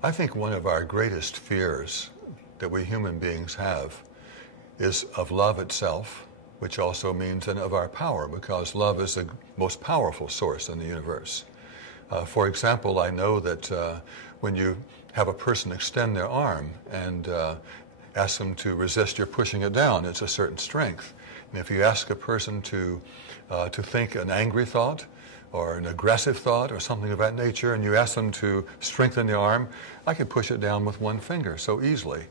I think one of our greatest fears that we human beings have is of love itself, which also means then of our power, because love is the most powerful source in the universe. For example, I know that when you have a person extend their arm and ask them to resist your pushing it down, it's a certain strength. And if you ask a person to think an angry thought or an aggressive thought or something of that nature, and you ask them to strengthen the arm, I could push it down with one finger so easily.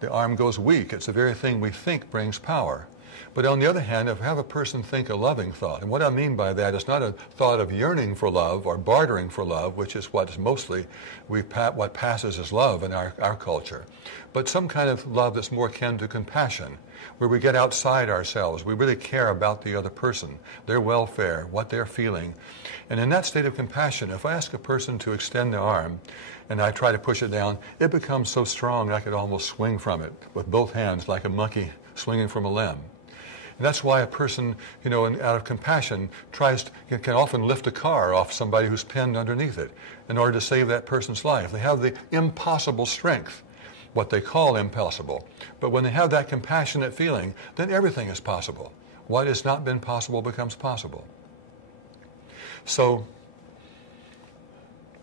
The arm goes weak. It's the very thing we think brings power. But on the other hand, if I have a person think a loving thought, and what I mean by that is not a thought of yearning for love or bartering for love, which is what is mostly what passes as love in our culture, but some kind of love that's more akin to compassion, where we get outside ourselves. We really care about the other person, their welfare, what they're feeling. And in that state of compassion, if I ask a person to extend their arm and I try to push it down, it becomes so strong I could almost swing from it with both hands like a monkey swinging from a limb. And that's why a person, out of compassion, can often lift a car off somebody who's pinned underneath it in order to save that person's life. They have the impossible strength, what they call impossible. But when they have that compassionate feeling, then everything is possible. What has not been possible becomes possible. So,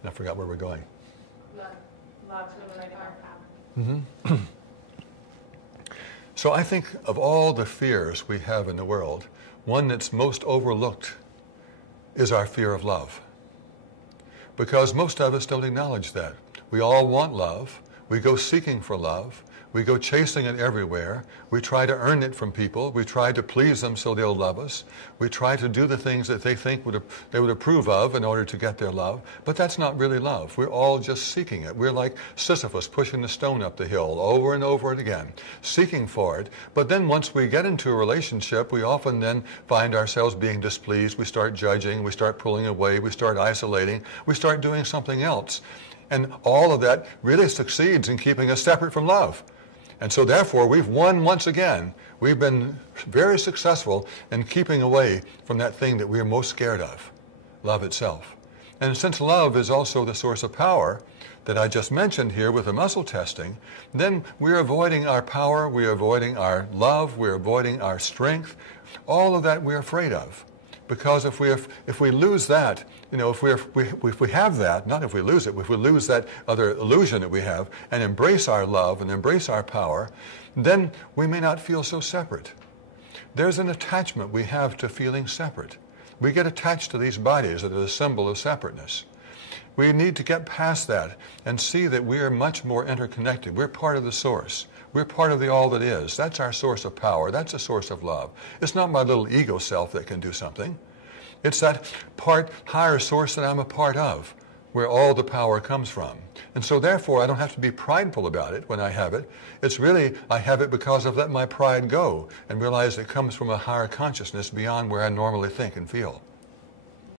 I forgot where we're going. Love to like our Mm-hmm. So I think of all the fears we have in the world, one that's most overlooked is our fear of love. Because most of us don't acknowledge that. We all want love. We go seeking for love. We go chasing it everywhere. We try to earn it from people. We try to please them so they'll love us. We try to do the things that they think they would approve of in order to get their love. But that's not really love. We're all just seeking it. We're like Sisyphus pushing the stone up the hill over and over again, seeking for it. But then once we get into a relationship, we often then find ourselves being displeased. We start judging. We start pulling away. We start isolating. We start doing something else. And all of that really succeeds in keeping us separate from love. And so therefore, we've won once again. We've been very successful in keeping away from that thing that we are most scared of, love itself. And since love is also the source of power that I just mentioned here with the muscle testing, then we're avoiding our power, we're avoiding our love, we're avoiding our strength. All of that we're afraid of. Because if we lose that, if we have that, not if we lose it, if we lose that other illusion that we have and embrace our love and embrace our power, then we may not feel so separate. There's an attachment we have to feeling separate. We get attached to these bodies that are the symbol of separateness. We need to get past that and see that we are much more interconnected. We're part of the source. We're part of the all that is. That's our source of power. That's a source of love. It's not my little ego self that can do something. It's that higher source that I'm a part of, where all the power comes from. And so therefore, I don't have to be prideful about it when I have it. It's really, I have it because I've let my pride go and realize it comes from a higher consciousness beyond where I normally think and feel.